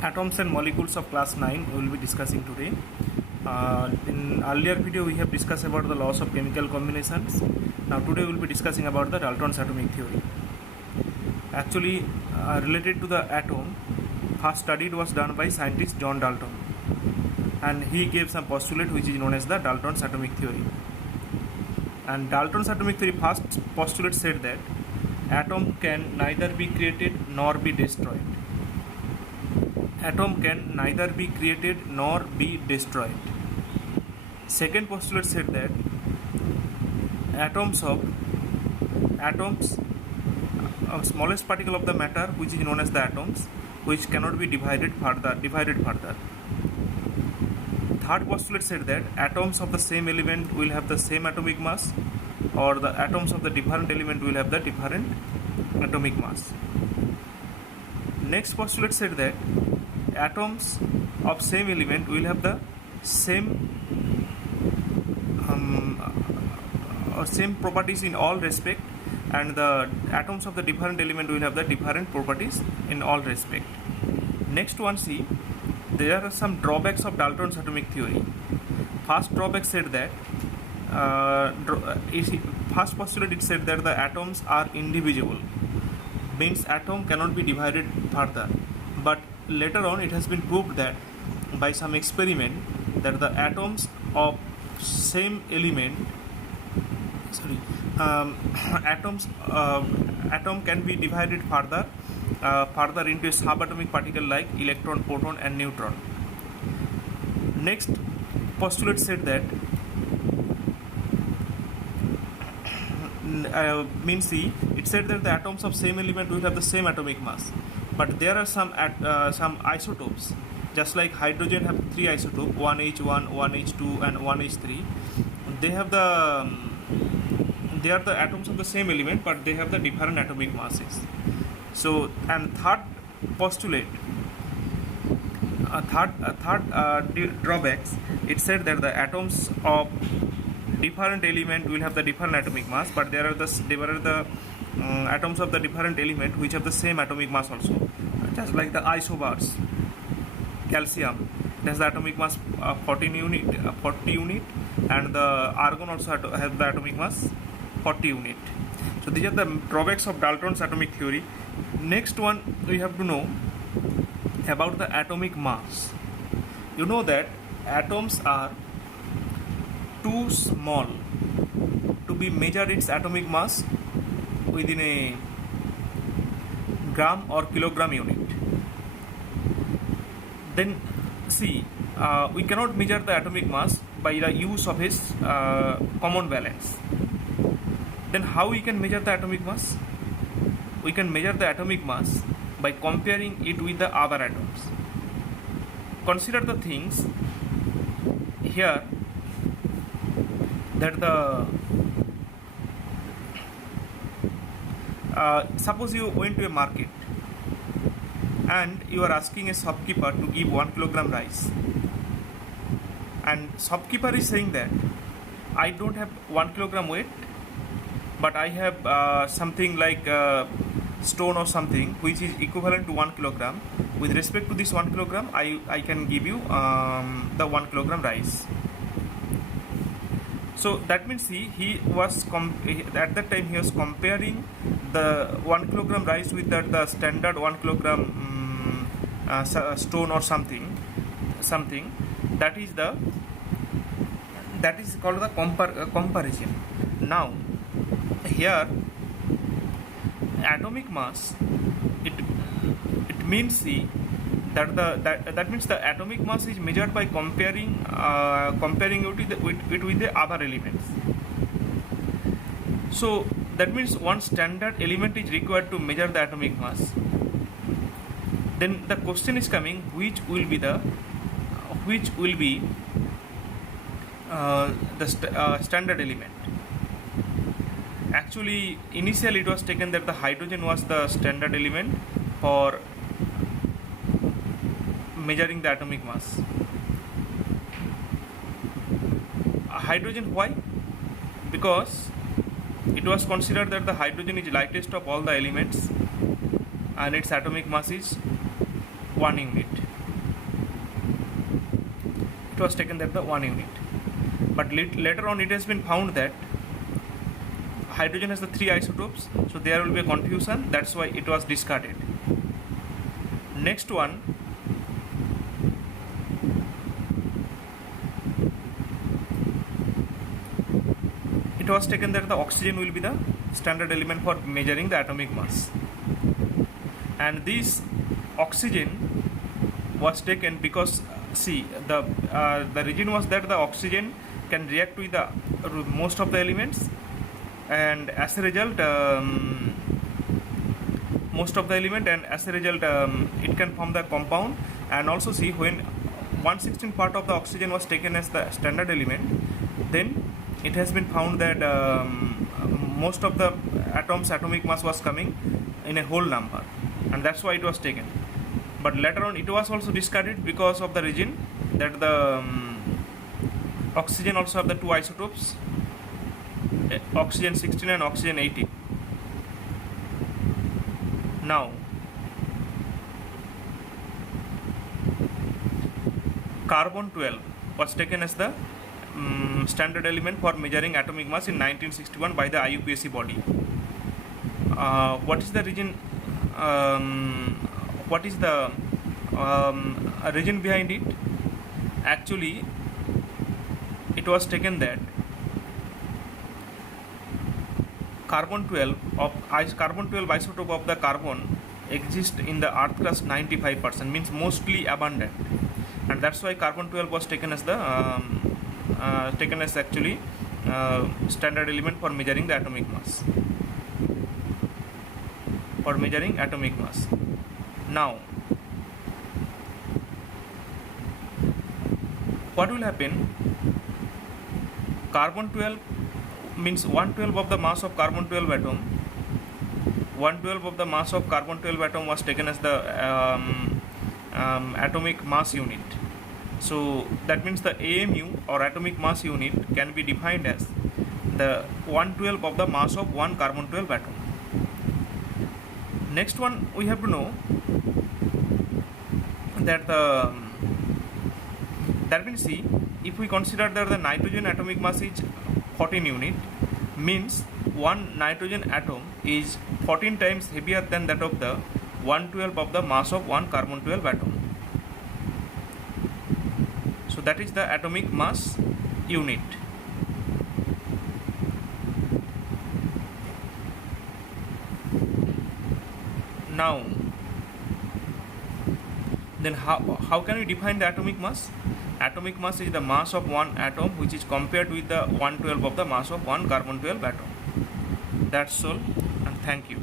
Atoms and molecules of class 9 we will be discussing today. In earlier video we have discussed about the laws of chemical combinations. Now today we will be discussing about the Dalton's atomic theory. Actually related to the atom, first study was done by scientist John Dalton, and he gave some postulate which is known as the Dalton's atomic theory. And Dalton's atomic theory first postulate said that atom can neither be created nor be destroyed. Atom can neither be created nor be destroyed. Second postulate said that smallest particle of the matter, which is known as the atoms, which cannot be divided further. Third postulate said that atoms of the same element will have the same atomic mass, or the atoms of the different element will have the different atomic mass. Next postulate said that atoms of same element will have the same properties in all respect, and the atoms of the different element will have the different properties in all respect. Next one, see, there are some drawbacks of Dalton's atomic theory. First drawback said that first postulate it said that the atoms are indivisible, means atom cannot be divided further. But later on it has been proved that by some experiment that the atoms of same element atom can be divided further into a subatomic particle like electron, proton and neutron. Next postulate said that it said that the atoms of same element will have the same atomic mass, but there are some isotopes, just like hydrogen have three isotopes, 1H1, 1H2 and 1H3. They are the atoms of the same element, but they have the different atomic masses. So, and third postulate, drawbacks, it said that the atoms of different element will have the different atomic mass, but there are the atoms of the different element which have the same atomic mass also, just like the isobars. Calcium, it has the atomic mass 40 unit, and the argon also has the atomic mass 40 unit. So these are the drawbacks of Dalton's atomic theory. Next one, we have to know about the atomic mass. You know that atoms are too small to be measured its atomic mass within a gram or kilogram unit. Then see, we cannot measure the atomic mass by the use of his common valence. Then how we can measure the atomic mass? We can measure the atomic mass by comparing it with the other atoms. Consider the things here, that suppose you went to a market and you are asking a shopkeeper to give 1 kilogram rice, and shopkeeper is saying that I don't have 1 kilogram weight, but I have something like stone or something which is equivalent to 1 kilogram. With respect to this 1 kilogram, I can give you the 1 kilogram rice. So that means he was at that time he was comparing the 1 kilogram rice with the standard 1 kilogram stone or something. That is called the comparison. Now here atomic mass, it means that means the atomic mass is measured by comparing it with the other elements. So that means one standard element is required to measure the atomic mass. Then the question is coming, which will be the standard element. Actually, initially it was taken that the hydrogen was the standard element for measuring the atomic mass. Hydrogen, why? Because it was considered that the hydrogen is lightest of all the elements and its atomic mass is 1 unit. It was taken that the 1 unit, but later on it has been found that hydrogen has the 3 isotopes, so there will be a confusion, that's why it was discarded. Next one, it was taken that the oxygen will be the standard element for measuring the atomic mass, and this oxygen was taken because see the reason was that the oxygen can react with the most of the elements, and as a result it can form the compound. And also see, when 1/16 part of the oxygen was taken as the standard element, then it has been found that most of the atoms atomic mass was coming in a whole number, and that's why it was taken. But later on it was also discarded because of the reason that the oxygen also have the 2 isotopes, oxygen 16 and oxygen 18. Now carbon 12 was taken as the standard element for measuring atomic mass in 1961 by the IUPAC body. What is the reason? What is the reason behind it? Actually, it was taken that carbon 12 isotope of the carbon exists in the earth crust 95%, means mostly abundant, and that's why carbon 12 was taken as the actually standard element for measuring the atomic mass. Now what will happen? Carbon 12 means 1/12 of the mass of carbon 12 atom. 1/12 of the mass of carbon 12 atom was taken as the atomic mass unit. So that means the AMU or atomic mass unit can be defined as the 1/12 of the mass of one carbon 12 atom. Next one, we have to know that that means, see, if we consider that the nitrogen atomic mass is 14 unit, means one nitrogen atom is 14 times heavier than that of the 1/12 of the mass of one carbon 12 atom. So that is the atomic mass unit. Now then how can we define the atomic mass? Atomic mass is the mass of one atom which is compared with the 1/12 of the mass of one carbon 12 atom. That's all, and thank you.